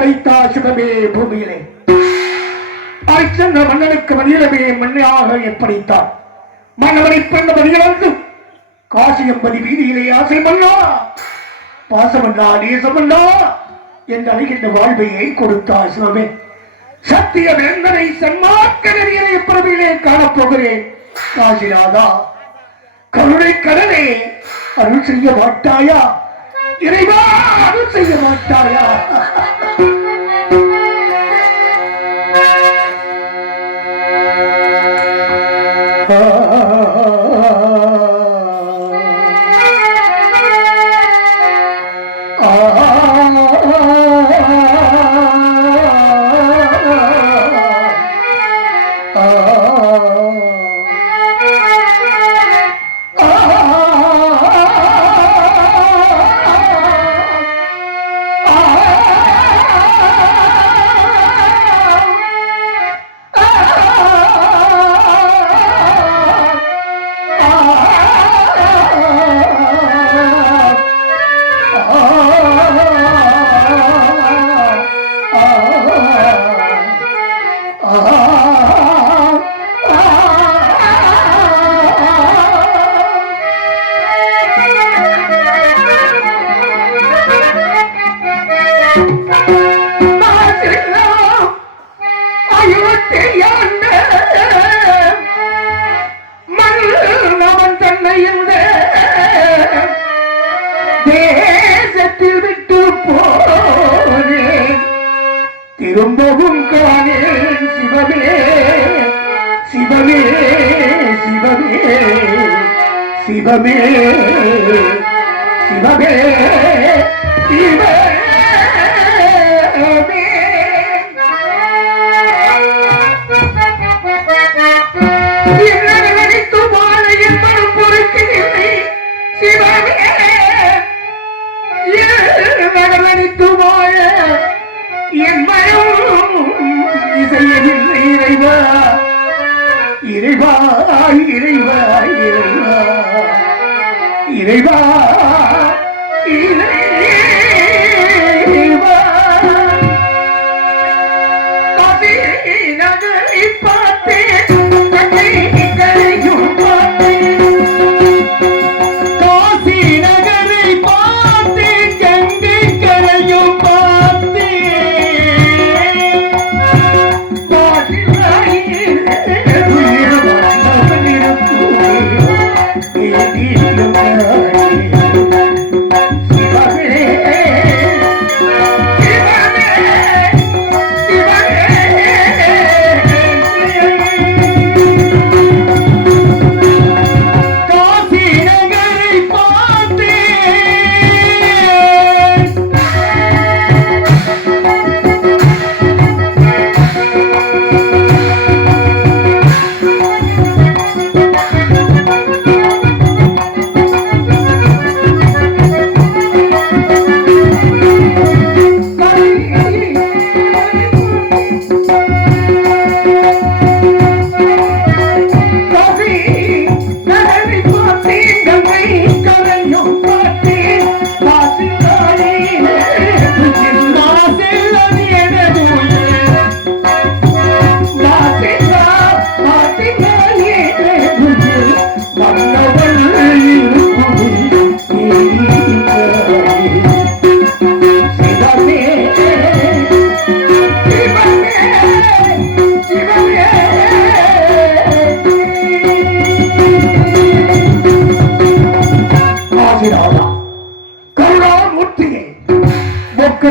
படைத்தா சிவமே பூமியிலே அரிச்சந்திர மன்னனுக்கு மதியிலமே மண்ணையாக எப்படித்தான் மன்னவனை பிறந்த மதியிலிருந்து காசியம்பதி வீதியிலே ஆசை மன்னா பாசமன்னா நேசமன்னா என்று அழைகின்ற வாழ்வையை கொடுத்தா சிவமே சத்திய வேந்தனை சன்மார்க்க நெறியை பிறவிலே காணப்போகிறேன் காசிநாதா கருணை கடலே அருள் செய்ய மாட்டாயா இறைவா அருள் செய்ய மாட்டாயா திரும்பவும் காணேன் சிவமே சிவமே சிவமே சிவமே சிவமே சிவமே என்ன நினைத்து வாழ என்பதும் பொறுக்கவில்லை சிவமே நினைத்து வாழ என் மனம் இசையவில்லை இறைவா இறைவா இறைவா இறைவா இறைவா இறைவா காசி நகரை பார்த்தேன்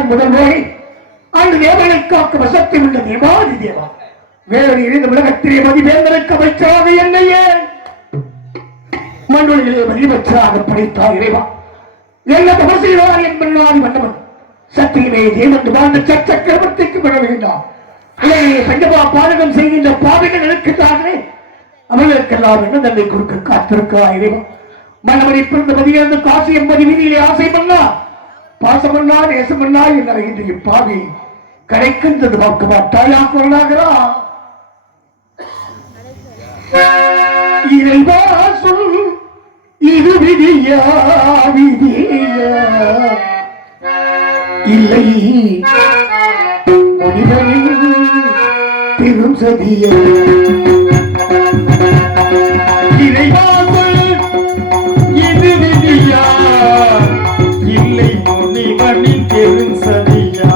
முதல்வரை அந்த தேவனை காக்க வசத்தில் உள்ள தேவாதி தேவா வேறு இருந்த உலகத்திலே மதிவேந்தனுக்கு அமைச்சராக என்னையே மண்ணுலகிலே மதிவற்றாக படைத்தார் இறைவா என்ன தவறு செய்வார் என்பாதி வந்தவன் சத்தியமே தேவன் வாழ்ந்த சக்கரவர்த்திக்கு விட வேண்டாம் உலகையை பஞ்சபா பாதகம் செய்கின்ற பாவிகள் இருக்கின்றார்களே அவர்களுக்கெல்லாம் என்ன தன்னை கொடுக்க காத்திருக்கிறார் இறைவா மன்னவரை பிறந்த மதியிலிருந்து காசி எம்பதி வீதியிலே ஆசை பண்ணா பாசமன்னா நேசமன்னா என்று இப்பாவி கிடைக்கின்றது வாக்கு மாட்டாயா குரலாகிறா இறைவா சொல் இது விதியா விதியா இல்லை பெரும் சதியே இறைவாசல் இது விதியா இல்லை முனிவனின் பெரும் சதியா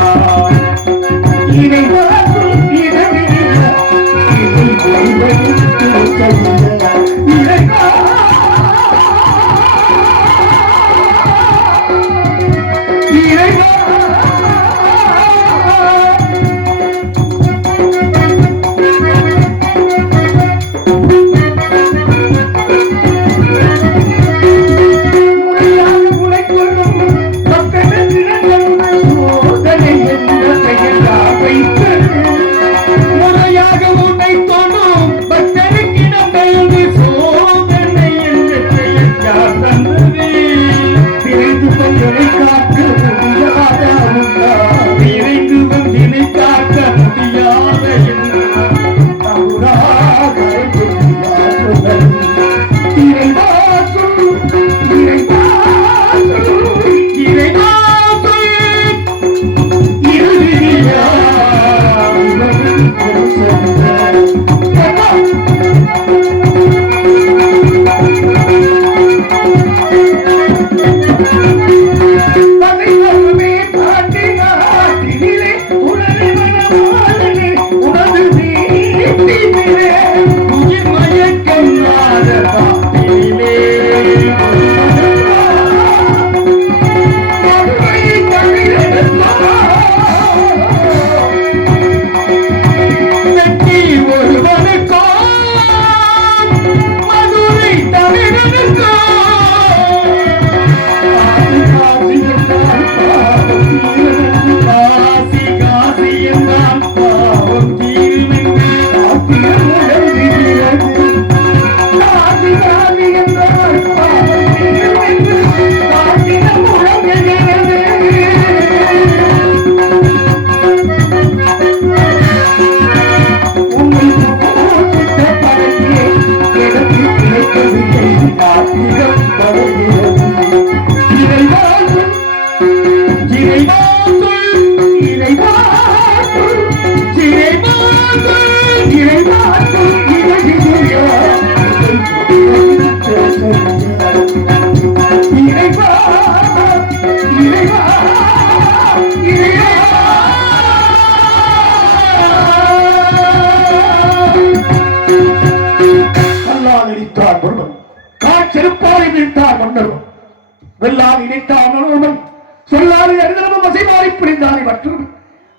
இறைவாசல் இது விதியா இல்லை முனிவனின் பெரும் சதியா இறைவா இறைவா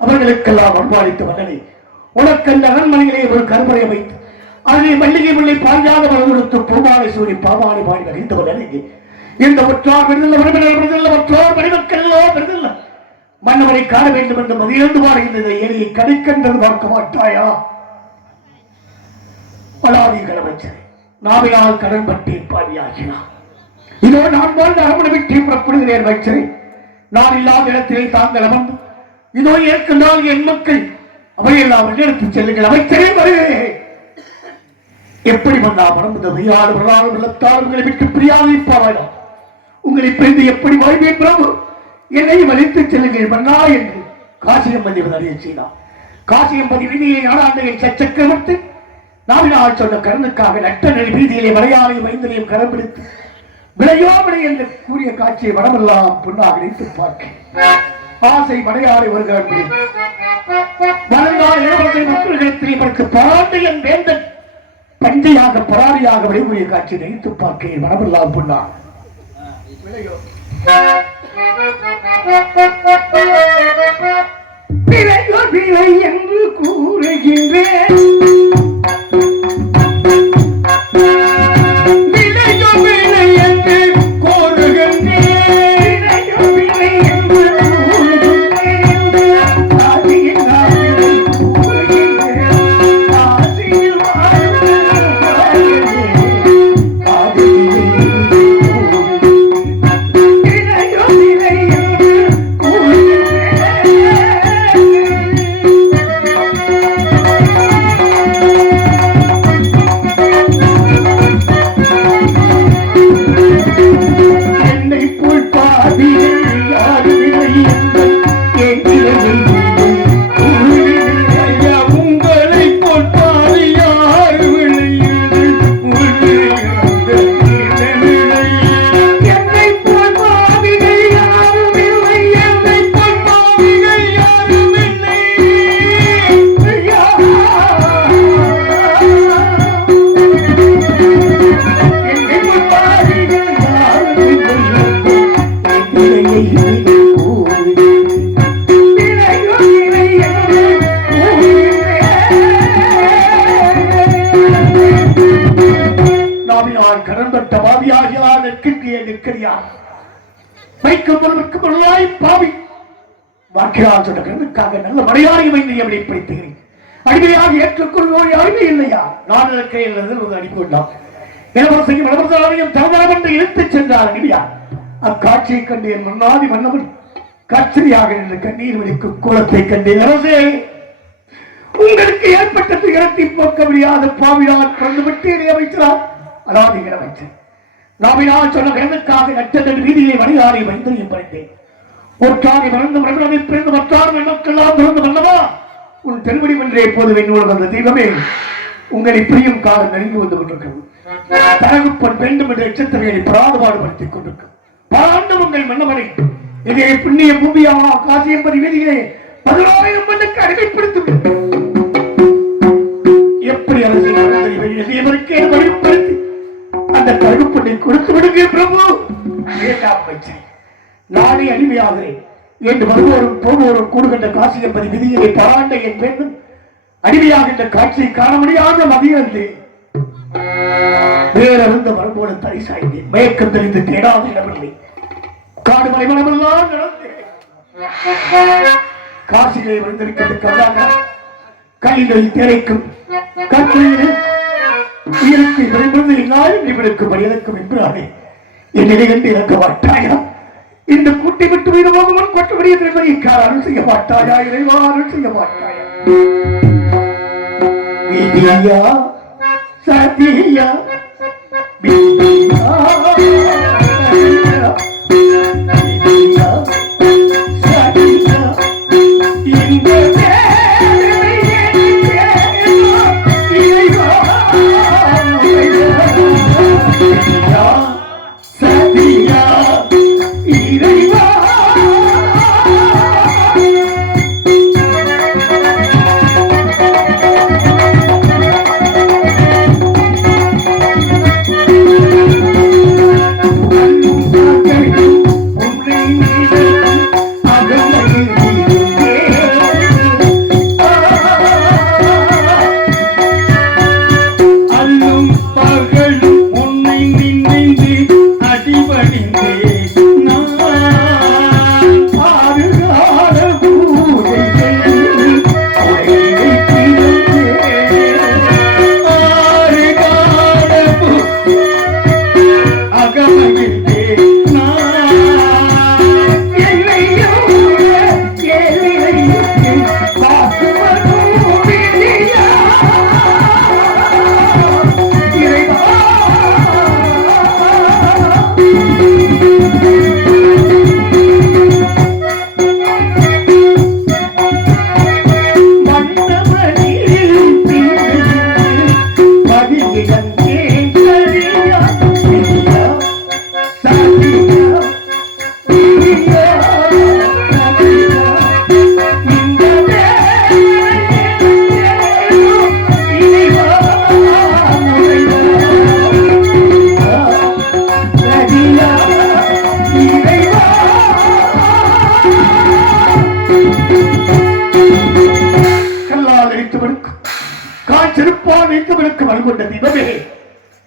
அவர்களுக்கெல்லாம் அன்பாளித்த வல்லனை உனக்கு அந்த அரண்மனையிலே ஒரு கருமறையை வைத்து அதிலே மல்லிகை முல்லை பாஞ்சாத மனம் கொடுத்து பூமாலை சூரி பாமாலை பாடி வகித்த வல்லனை இந்த ஒற்றார் விருதில்ல ஒற்றார் மணிமக்கள் எல்லாம் விருதில்ல மன்னவனை காண வேண்டும் என்று மதியிழந்து வாழ்கின்ற ஏழையை கடிக்கென்றது பார்க்க மாட்டாயா பலாதி கடமைச்சரை நாவையால் கடன் பட்டேன் பாவியாகினார் இதோ நான் வாழ்ந்த அரண்மனை விட்டு புறப்படுகிறேன் வைச்சரை நான் இல்லாத இடத்திலே தாங்கள் அமர்ந்து இதோ ஏற்கனவே என் மக்கள் அவையெல்லாம் எடுத்துச் செல்லுங்கள் அமைச்சரே வருகிறேன் எப்படி வந்தா மறந்து வெய்யாடு வரலாறு வெள்ளத்தால் உங்களை விட்டு பிரியாதிப்பாராயா உங்களை பிரிந்து எப்படி வாழ்வேன் பிரபு என்னை வலித்துச் செல்லுங்கள் மன்னா என்று காசியம்பதி அறிய செய்தார் காசியம்பதி வீதியை நாடாண்டையில் சச்சக்கரவர்த்தி நாவினால் சொன்ன கருணுக்காக நட்ட நெறி வீதியிலே மலையாளையும் வைந்தலையும் கரம் பிடித்து விளையோ விளை என்று கூறிய காட்சியை வடமெல்லாம் பொன்னாக நினைத்து பார்க்க ஆசை மடையாளை வருகிறார் வருங்கால இளவரசை மக்களிடத்தில் இவருக்கு பாண்டியன் வேந்தன் பண்டியாக பராரியாக விடைபுரிய காட்சி நினைத்து பார்க்க வடமெல்லாம் பொன்னாக விளையோ விளை என்று கூறுகின்றேன் வைக்கும் பொருளுக்கு பொருளாய் பாவி வாக்கியால் சொன்ன கருத்துக்காக நல்ல மரியாதை வைத்து எப்படி பிடித்துகிறேன். அடிமையாக ஏற்றுக்கொள்வோர் யாருமே இல்லையா? நான் இருக்கிறேன் அனுப்பிவிட்டான். இளவரசையும் இளவரசரையும் தவறாக என்று இழுத்துச் சென்றார் அடிமையா. அக்காட்சியை கண்டு என் முன்னாடி மன்னவன் காட்சியாக நின்று கண்ணீர் வலிக்கும் கோலத்தை கண்டேன். அரசே, உங்களுக்கு ஏற்பட்ட துயரத்தை போக்க முடியாத பாவியால் பிறந்துவிட்டு இடையே வைத்தார். அதாவது அமைச்சர் நாவினால் சொன்ன கருத்துக்காக நட்டதன் வீதியை மணியாரை வைத்தையும் பறித்தேன். ஒற்றாரை மறந்து மரணனை பிறந்து மற்றாரும் எண்ணக்கெல்லாம் பிறந்து வல்லவா உன் தெருவடி ஒன்றே எப்போது என்னோடு வந்த தெய்வமே, உங்கள் இப்படியும் காலம் நெருங்கி வந்து கொண்டிருக்கிறது. தரகுப்பன் வேண்டும் என்ற எச்சத்தவையை பராதுபாடுபடுத்திக் கொண்டிருக்கும் பலாண்டு உங்கள் மன்னவனை இதே புண்ணிய பூமியாவா காசி என்பது வீதியிலே 16,000 மண்ணுக்கு அடிமைப்படுத்தும். எப்படி அரசியலுக்கே வழிப்படுத்தி அந்த கருப்பண்ணை கொடுத்து விடுங்க பிரபு. நானே அடிமையாகிறேன் என்று வருவோரும் போவோரும் கூடுகின்ற காசி என்பது விதியிலே பராண்டை என் வேண்டும் அடிமையாகின்ற காட்சியை காண முடியாத மதியந்தே வேறறிந்த வரும்போது தலை சாய்ந்தேன். மயக்கம் தெரிந்து தேடாத இடமில்லை. காடு மலைமளமெல்லாம் நடந்தேன். காசிலே வந்திருக்கிறது கல்லாக கைகளில் திரைக்கும் கற்களில் உயிருக்கு விரைந்து எல்லாரும் இவருக்கு மனிதனுக்கும் என்றானே என் நிலை கண்டு இறக்க மாட்டாயா? இந்த கூட்டி விட்டு வீரமாக கொற்றபடியை அருள் செய்ய மாட்டாயா? இறைவா அருள் செய்ய மாட்டாயா? விதியா சதியா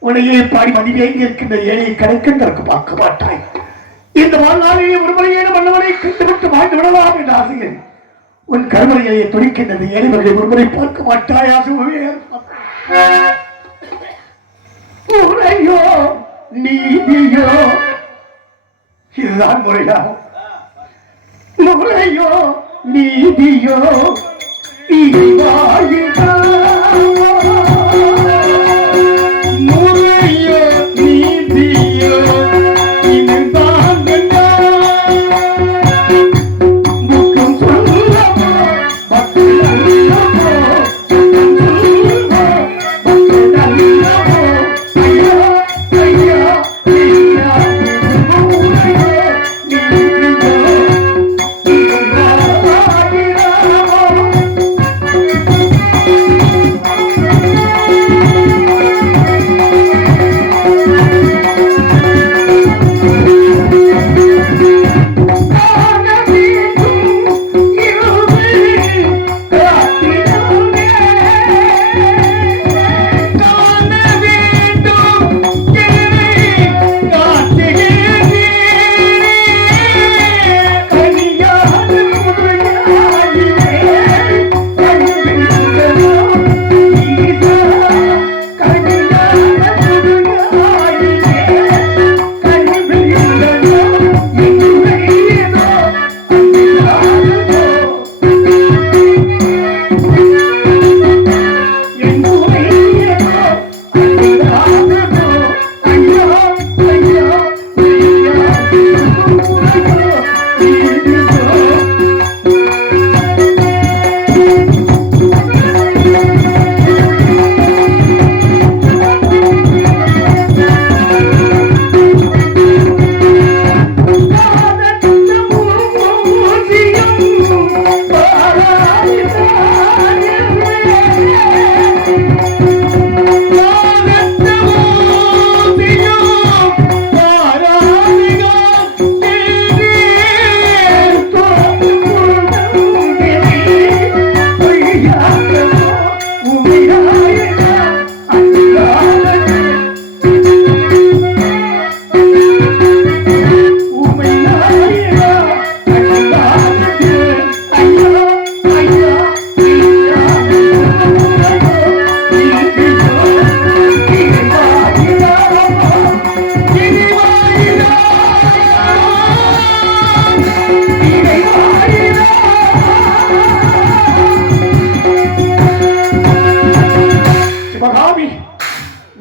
உன்னையே பாடி மதிவேங்கி இருக்கின்ற ஏழையை கணக்கென்றற்கு பார்க்க மாட்டாய். இந்த வாழ்நாளிலே ஒருமுறையேனும் மன்னவனை கண்டுவிட்டு வாழ்ந்து விடலாம் என்ற ஆசையில் உன் கருவறையை துடிக்கின்றது. ஏழைவர்களை ஒருமுறை பார்க்க மாட்டாயா? முறையோ நீதியோ இதுதான் முறையா? முறையோ நீதியோ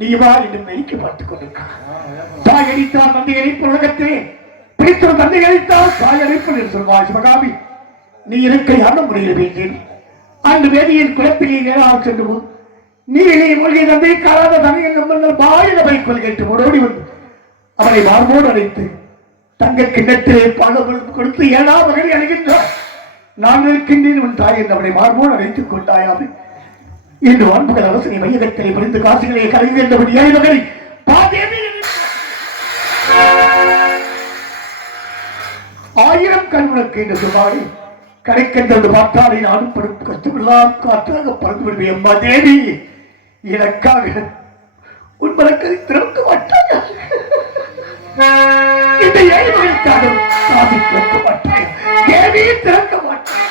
நீவா இன்னும் நெருக்கி பார்த்துக் கொண்டிருக்கிறார். தாய் அடித்தால் தந்தை அடிப்பு உலகத்தே பிடித்த தந்தை அடித்தால் தாய் அடிப்பு என்று சொல்வாய் சிவகாமி. நீ இருக்க யாரும் முடியல வேண்டேன். அந்த வேதியின் குழப்பிலே நேராக சென்று நீரிலே மூழ்கிய தந்தை காலாத தந்தையின் நம்மள் பாயில வைக்கொள் கேட்டு ஓடி வந்து அவனை மார்போடு அடைத்து தங்க கிண்ணத்திலே பாலம் கொடுத்து 7ஆம் மகனை அழைகின்றார். நான் இருக்கின்றேன் உன் தாய் என்று அவனை மார்போடு அழைத்துக் கொண்டாயாது. இன்று அன்புகள் அரசனை மையகத்திலே புரிந்து காசுகளை கலைந்தபடி மகனை பாதேவி 1000 கண்ணுக்கு என்று சொன்னாலே கிடைக்கின்றது பார்த்தாலே நானும் படும் கஷ்டமெல்லாம் காற்றாக பறந்து விடுவேன். அம்மா தேவி எனக்காக உன் மனக்கதை திறக்க மாட்டாங்க. இந்த ஏழைகளுக்காக காது திறக்க மாட்டேன். தேவி திறக்க மாட்டேன்.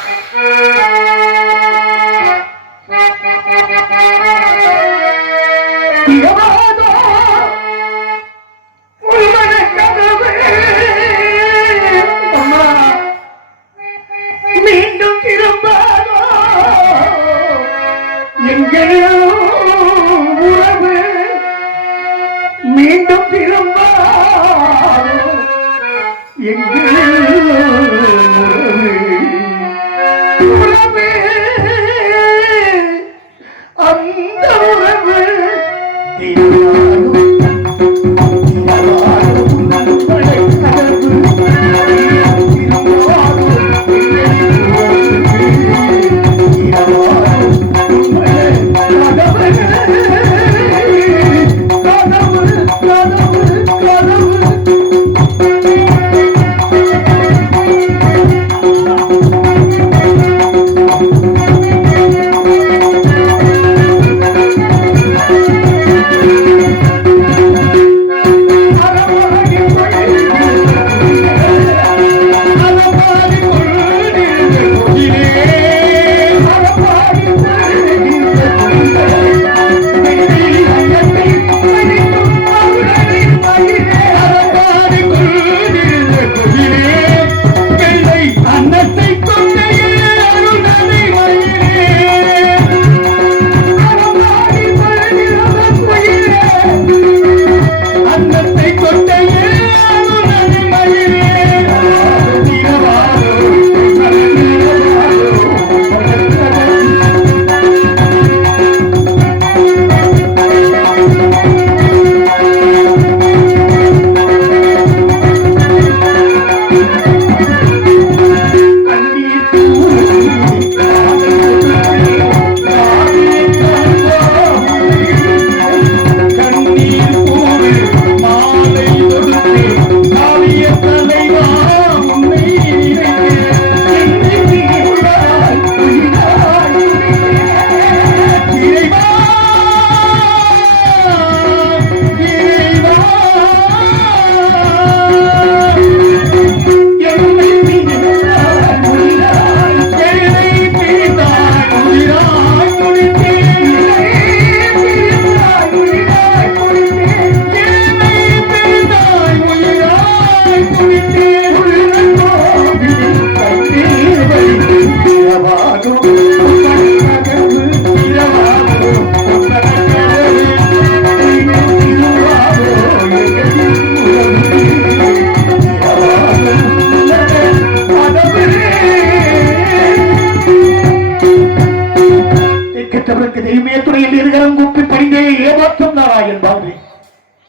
மீண்டும் திரும்பாதோ எங்களையோ உறவு மீண்டும் திரும்பாதோ எங்களையோ உறவு அந்த உறவு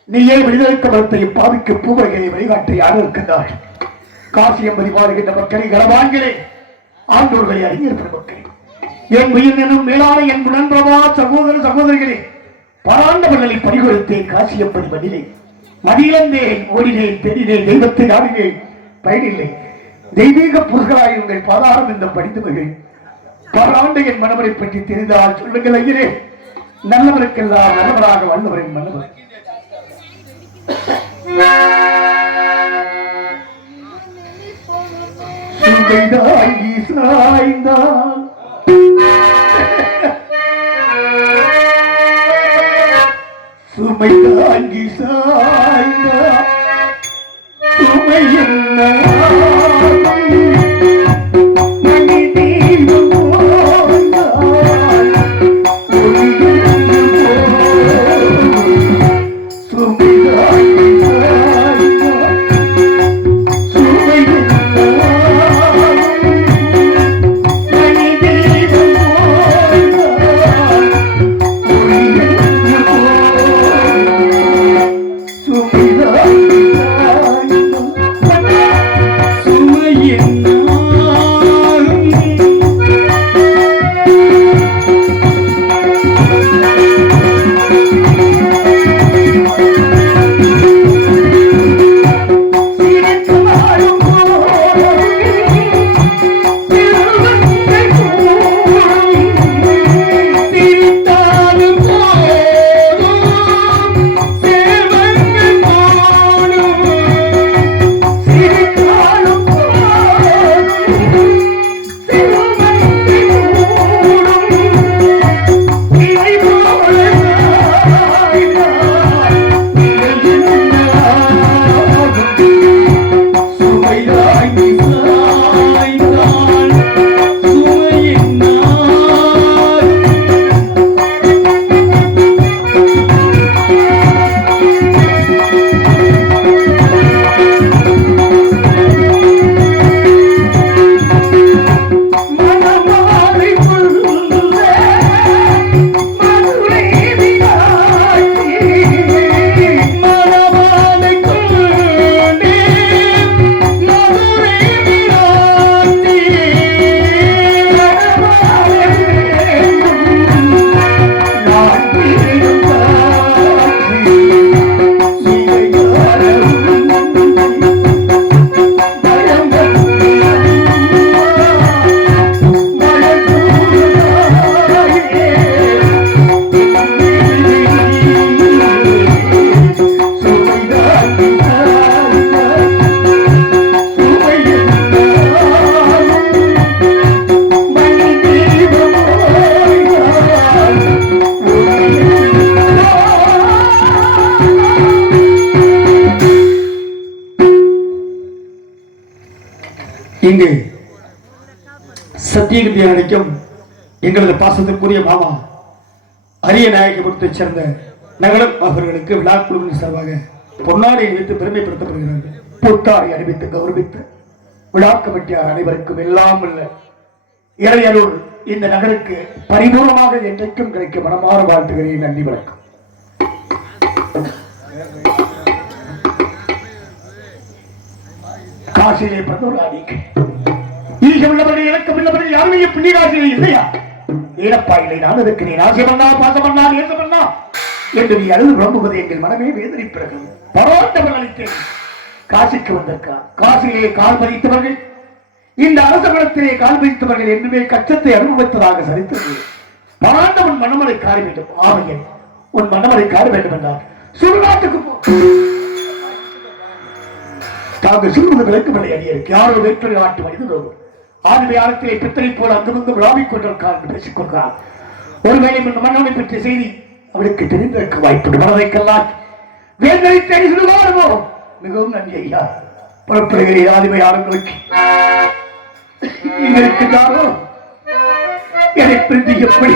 நீயே விடுதலைக்கு மரத்தை பாவிக்கு பூவகையை வழிகாட்ட யாரும் இருக்கின்றார். காசியம்பதி வாழ்கின்ற மக்களை கலவான்களே ஆண்டோர்களை அறிஞர் பெருமக்களே என் உயிர் எனும் மேலான என் நண்பரவா சகோதர சகோதரிகளே பராண்ட மன்னலை பறிகொடுத்தேன். காசியம்பதி மதிலே மதியிழந்தேன் ஓடினேன் தேடினேன் தெய்வத்தை நாடினேன் பயனில்லை. தெய்வீக புருஷராய் உங்கள் பாதாரம் என்று படித்து மகிழ் பராண்ட என் மனவரை பற்றி தெரிந்தால் சொல்லுங்கள் ஐயரே. நல்லவருக்கெல்லாம் நல்லவராக வல்லவரின் மன்னவர் சுமைதாங்கி சாய்ந்தால் சுமைதாங்கி சாய்ந்தால் சுமையில்ல மணி சத்தியகத்தியை நடிக்கும் எங்களது பாசத்திற்குரிய மாமா அரிய நாயகபுரத்தைச் சேர்ந்த நகரம் அவர்களுக்கு விழா குழுவின் சார்பாக பொன்னாடை வைத்து பெருமைப்படுத்தப்படுகிறார்கள். புத்தாடை அணிவித்து கௌரவித்து விழா கமிட்டியார் அனைவருக்கும் எல்லாம் உள்ள இறையருள் இந்த நகருக்கு பரிபூர்ணமாக என்றைக்கும் கிடைக்க மனமாற வாழ்த்துகிறேன். நன்றி, வணக்கம். காசிலே பிறந்தவர்கள் ஈசம் உள்ளவர்கள் இலக்கம் உள்ளவர்கள் யாருமே புண்ணியராசியில் இல்லையா? ஏனப்பா இல்லை, நான் இருக்கிறேன். ஆசைமண்ணா பாசமண்ணா நேசமண்ணா என்று நீ அழுது விளம்புவது எங்கள் மனமே வேதனைப்பிறகு பரோட்டவர்கள் அளித்தேன். காசிக்கு வந்திருக்கிறார். காசிலே கால் பதித்தவர்கள், இந்த அரச குலத்திலே கால் பதித்தவர்கள் என்றுமே கச்சத்தை அனுபவித்ததாக சரித்தது. பராண்டவன் மனமலை காண வேண்டும். ஆமையன் உன் மனமலை காண வேண்டும் என்றார். சுடுகாட்டுக்கு போ. தாங்கள் சொல்வது விளக்கமில்லை அடியருக்கு. யாரோ வேற்று நாட்டு மனிதனோடு ஆண்மை ஆரத்திலே பித்தனை போல அங்குமிங்கு விழாவிக் கொண்டிருக்கார் என்று பேசிக் கொள்கிறார். ஒருவேளை மன்னனை பற்றிய செய்தி அவருக்கு தெரிந்திருக்க வாய்ப்பு. மனதைக்கெல்லாம் வேந்தனை தேடி சொல்லுவாரோ. மிகவும் நன்றி ஐயா. புறப்படுகிறேன். ஆதிமை ஆரங்களுக்கு இங்க இருக்கின்றாரோ என்னை பிரிந்து எப்படி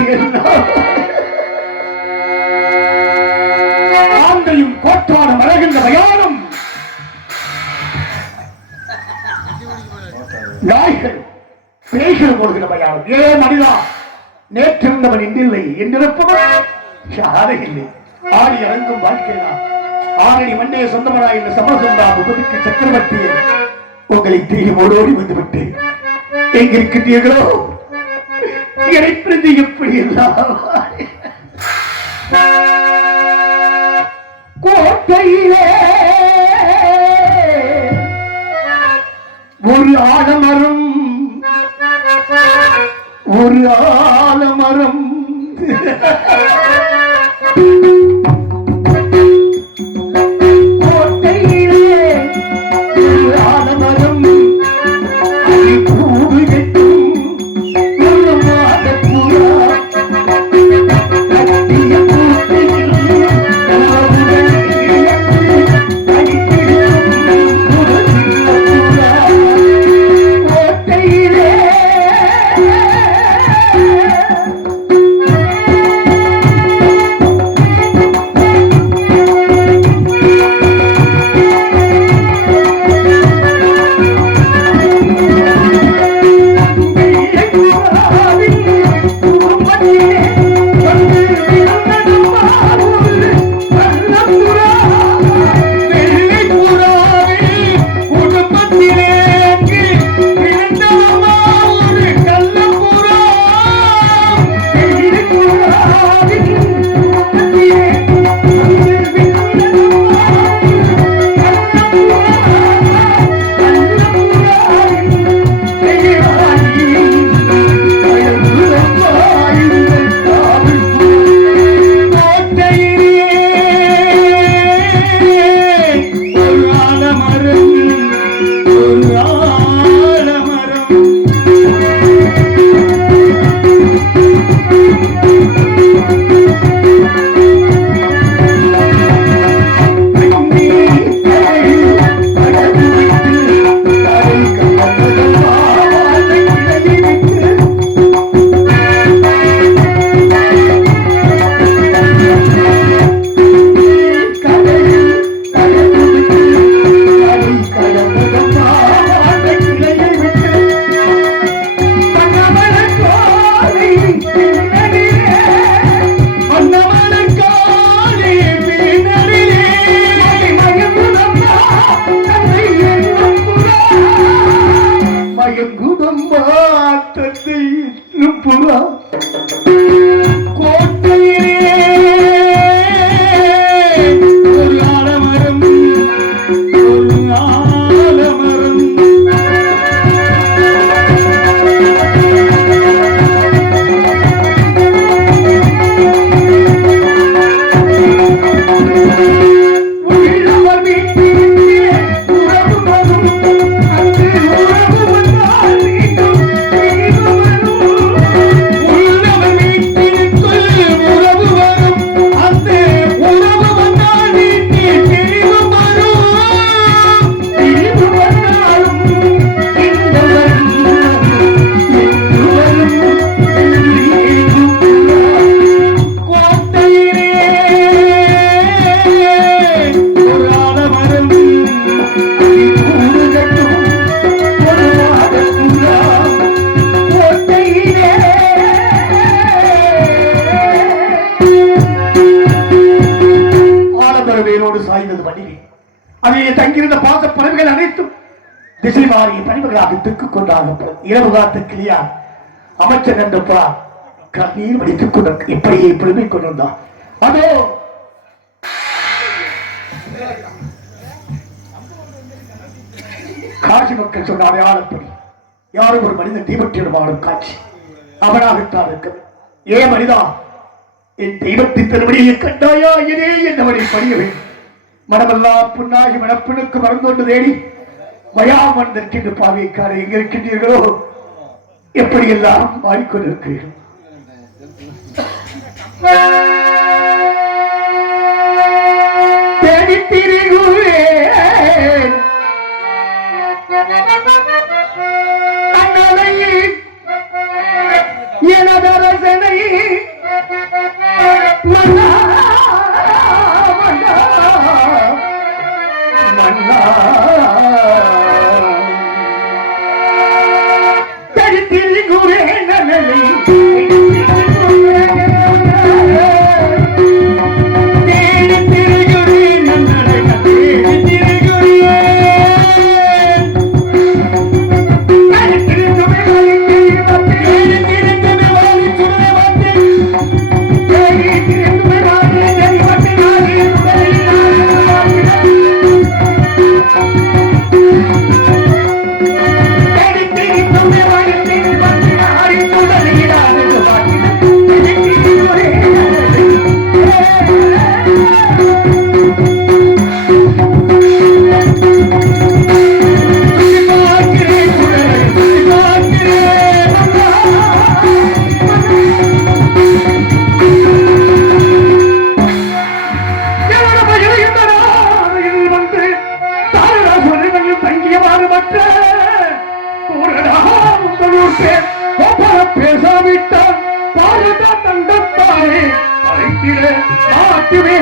ஆந்தையும் கோட்டான மழகின்ற மயானம் நாய்கள் பேய்கள் போடுகிற மயானம். ஏ மனிதா, நேற்றிருந்தவன் இன்றில்லை என்றிருப்பவன் யாரும் இல்லை. ஆடி இறங்கும் வாழ்க்கைதான். ஆரணி மண்ணே சொந்தமனாய் இந்த சமரசந்தா முகமிக்கு சக்கரவர்த்தியை உங்களை தேடி ஓடோடி வந்துவிட்டேன். எங்கிருக்கின்றீர்களோ இறைப்பிரதி எப்படி எல்லாம் கோட்டையிலே ஒரு ஆலமரம், ஒரு ஆலமரம் அதில் தங்கியிருந்த பாச பறவைகள் அனைத்தும் திசை மாறிய பணிவுகளாக திக்குக் கொண்டாகப்படும். இரவு காத்து கிளியா அமைச்சர் என்றப்பா கண்ணீர் வடித்துக் கொண்டு இப்படியே பெருமைக் கொண்டிருந்தான். அதோ காட்சி மக்கள் சொன்ன அடையாளப்படி யாரும் ஒரு மனிதன் தீபற்றியிடமாடும் காட்சி அவனாகத்தான் இருக்கிறது. ஏன் மனிதா, என் தெய்வத்தின் திருவடியை கண்டாயா இதே என்னவனை பணிய வேண்டும். மனமெல்லாம் புண்ணாகி மனப்பெண்ணுக்கு மறந்தொன்று தேடி மயாமன் இருக்கின்ற பாவைக்கார எங்க இருக்கின்றீர்களோ எப்படியெல்லாம் மாறிக்கொண்டிருக்கிறீர்கள். தேடி திரிகுவேன் அண்ணனை எனதரசனை மன்னா மன்னா மன்னா தேடி திரிகுவேன் அண்ணனை பேசாவிட்டால் பாரத தண்டத்தாரே அழைத்திட நாட்டுவே